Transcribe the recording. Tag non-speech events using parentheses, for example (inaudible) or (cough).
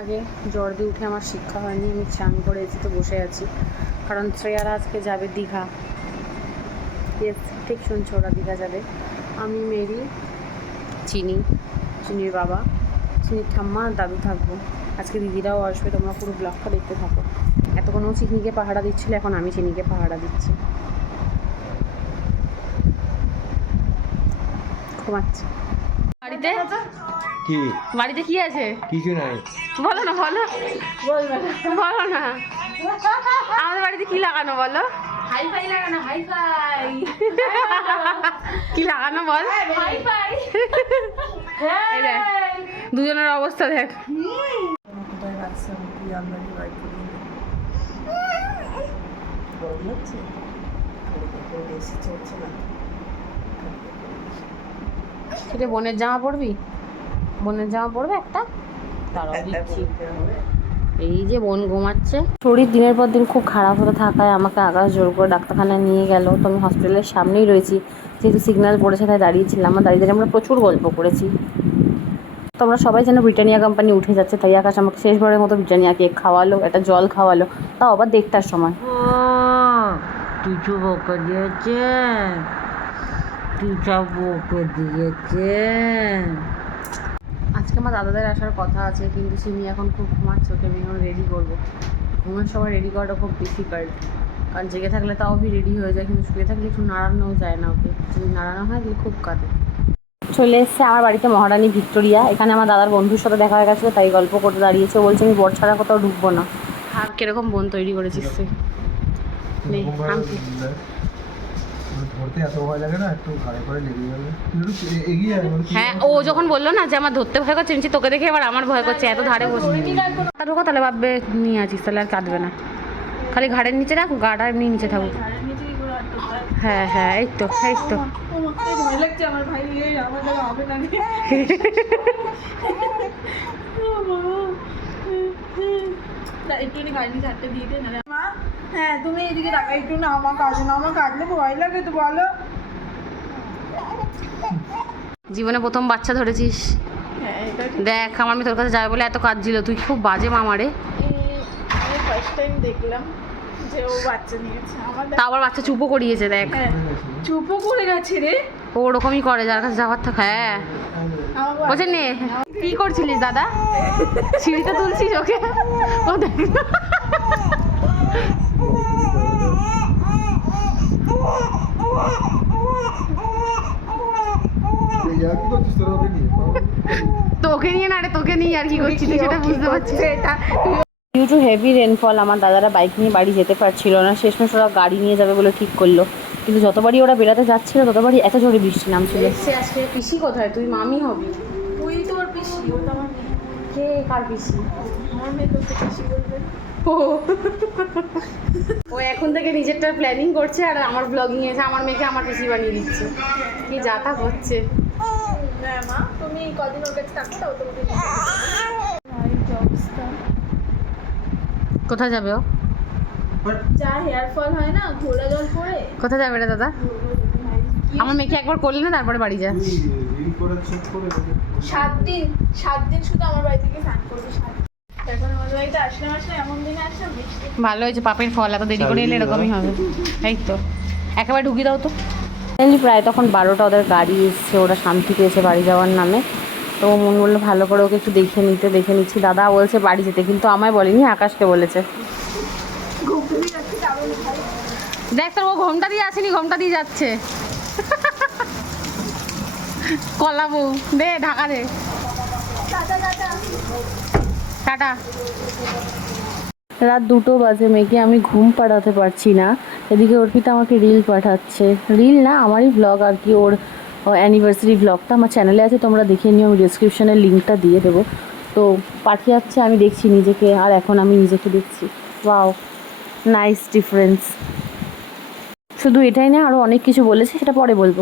আগে জ্বর দিয়ে উঠে আমার শিক্ষা হয়নি, আমি চান করে এসে তো বসে আছি। কারণ শ্রেয়ারা আজকে যাবে দীঘা। ঠিক শুনছো, ওরা দীঘা যাবে। আমি, মেরি, চিনি, চিনির বাবা, চিনির ঠাম্মা আর দাদু থাকব। আজকে দিদিরাও আসবে, তোমরা পুরো ব্লগটা দেখতে থাকো। এতক্ষণ ও চিনিকে পাহারা দিচ্ছিল, এখন আমি চিনিকে পাহারা দিচ্ছি। ঘুমাচ্ছি। বাড়িতে? কি? বাড়িতে কি আছে? কিছু নাই। বলো না বলো। বলো না। আমাদের বাড়িতে কি লাগানো বলো? হাইফাই লাগানো হাইফাই। কি লাগানো বল? হাইফাই। এই দেখ দুজনের অবস্থা দেখ। সেটা বোনের জামা পরবি? বোনের জামা পরবে একটা? তারাও দিচ্ছি। এই যে বোন ঘুমাচ্ছে। শরীর দিনের পর দিন খুব খারাপ হতে থাকায় আমাকে আকাশ জোর করে ডাক্তারখানায় নিয়ে গেল। তো আমি হসপিটালের সামনেই রয়েছি। যেহেতু সিগন্যাল পড়েছে তাই দাঁড়িয়েছিলাম আমার দাঁড়িয়ে দাঁড়িয়ে আমরা প্রচুর গল্প করেছি। তোমরা সবাই যেন ব্রিটানিয়া কোম্পানি উঠে যাচ্ছে তাই আকাশ আমাকে শেষবারের মতো ব্রিটানিয়া কেক খাওয়ালো একটা জল খাওয়ালো। তাও আবার দেড়টার সময়। কিছু বকে দিয়েছে কিছু বকে দিয়েছে আজকে আমার দাদাদের আসার কথা আছে কিন্তু সিমি এখন খুব ঘুমাচ্ছে ওকে আমি এখন রেডি করব। ঘুমের সময় রেডি করাটা খুব ডিফিকাল্ট কারণ জেগে থাকলে তাও ভি রেডি হয়ে যায় কিন্তু শুয়ে থাকলে একটু নাড়ানোও যায় না ওকে। যদি নাড়ানো হয় তাহলে খুব কাঁদে। চলে এসছে আমার বাড়িতে মহারানী ভিক্টোরিয়া। এখানে আমার দাদার বন্ধুর সাথে দেখা হয়ে গেছিল তাই গল্প করতে দাঁড়িয়েছে। ও বলছে আমি বর ছাড়া কোথাও ঢুকবো না। আর কীরকম বোন তৈরি করেছিস তুই? নে, আংটি। ধরতে এত ভয় লাগে না একটু ঘাড়ে করে লেগে যাবে। এগিয়ে হ্যাঁ ও যখন বলল না যে আমার ধরতে ভয় করছে আমি তোকে দেখে এবার আমার ভয় করছে এত ধারে বসে ঢোকো তাহলে ভাববে নিয়ে আছিস তাহলে আর কাঁদবে না। খালি ঘাড়ের নিচে রাখ গাটা এমনি নিচে থাকুক। হ্যাঁ হ্যাঁ এই তো এই তো। আমার (laughs) একটুখানি গাড়ি ছাড়তে দিয়ে দে না মা হ্যাঁ তুমি এদিকে টাকা একটু না আমার কাজ না আমার কাটলে ভয় লাগে তো বলো। জীবনে প্রথম বাচ্চা ধরেছিস। হ্যাঁ দেখ আমার মেয়ে তোর কাছে যাবে বলে এত কাজ ছিল তুই খুব বাজে মামারে ফার্স্ট টাইম দেখলাম। যে ও বাচ্চা নিয়েছে তা আবার বাচ্চা চুপও করিয়েছে দেখ। হ্যাঁ চুপও করে গেছে রে। ও ওরকমই করে যার কাছে যাওয়ার থাক হ্যাঁ। বলছে নে কি করছিলিস দাদা? সিঁড়িতে তুলছিস ওকে? ও দেখ। তোকে নিয়ে না রে তোকে নিয়ে আর কি করছিস সেটা বুঝতে পারছিস এটা ডিউ টু হেভি রেনফল আমার দাদারা বাইক নিয়ে বাড়ি যেতে পারছিল না। শেষমেশ ওরা গাড়ি নিয়ে যাবে বলে ঠিক করল। কিন্তু যতবারই ওরা বেড়াতে যাচ্ছিল ততবারই এত জোরে বৃষ্টি নামছিল। সে আজকে পিসি কোথায়? তুই মামি হবি? তুই তো ওর পিসি। ও তো আমার কে কার পিসি? আমার মেয়ে তো পিসি বলবে। ও। ও এখন থেকে নিজেরটা প্ল্যানিং করছে আর আমার ব্লগিং এসে আমার মেয়েকে আমার পিসি বানিয়ে দিচ্ছে। কি যাতা হচ্ছে। হ্যাঁ মা তুমি কদিন ওর কাছে থাকো তাও তোমাকে নিয়ে যাব। ভাই কি অবস্থা কোথায় যাবে ও? যা হেয়ার ফল হয় না ঘোড়া জল পরে কোথায় যাবে রে দাদা? আমার মেয়েকে একবার করলে না তারপরে বাড়ি যা। সাত দিন সাত দিন শুধু আমার বাড়ি থেকে স্নান করবে সাত ভালো হয়েছে পাপের ফল এত দেরি করে এলে এরকমই হবে। এই তো একেবারে ঢুকিয়ে দাও তো। প্রায় তখন বারোটা ওদের গাড়ি এসছে ওরা শান্তি পেয়েছে বাড়ি যাওয়ার নামে। তো মন বলল ভালো করে ওকে একটু দেখে নিতে, দেখে নিচ্ছি। দাদা বলছে বাড়ি যেতে, কিন্তু আমায় বলেনি, আকাশকে বলেছে। দেখ তোর ও ঘোমটা দিয়ে আসেনি, ঘোমটা দিয়ে যাচ্ছে। কলাবু দে, ঢাকা দে। টাটা। রাত দুটো বাজে, মেয়েকে আমি ঘুম পাড়াতে পারছি না। এদিকে অর্পিতা আমাকে রিল পাঠাচ্ছে। রিল না, আমারই ব্লগ আর কি, ওর অ্যানিভার্সারি ব্লগটা আমার চ্যানেলে আছে, তোমরা দেখে নিও, আমি ডিসক্রিপশনের লিঙ্কটা দিয়ে দেবো। তো পাঠিয়ে যাচ্ছে আমি দেখছি নিজেকে, আর এখন আমি নিজেকে দেখছি। ওয়াও নাইস ডিফারেন্স শুধু এটাই না আরও অনেক কিছু বলেছে, সেটা পরে বলব।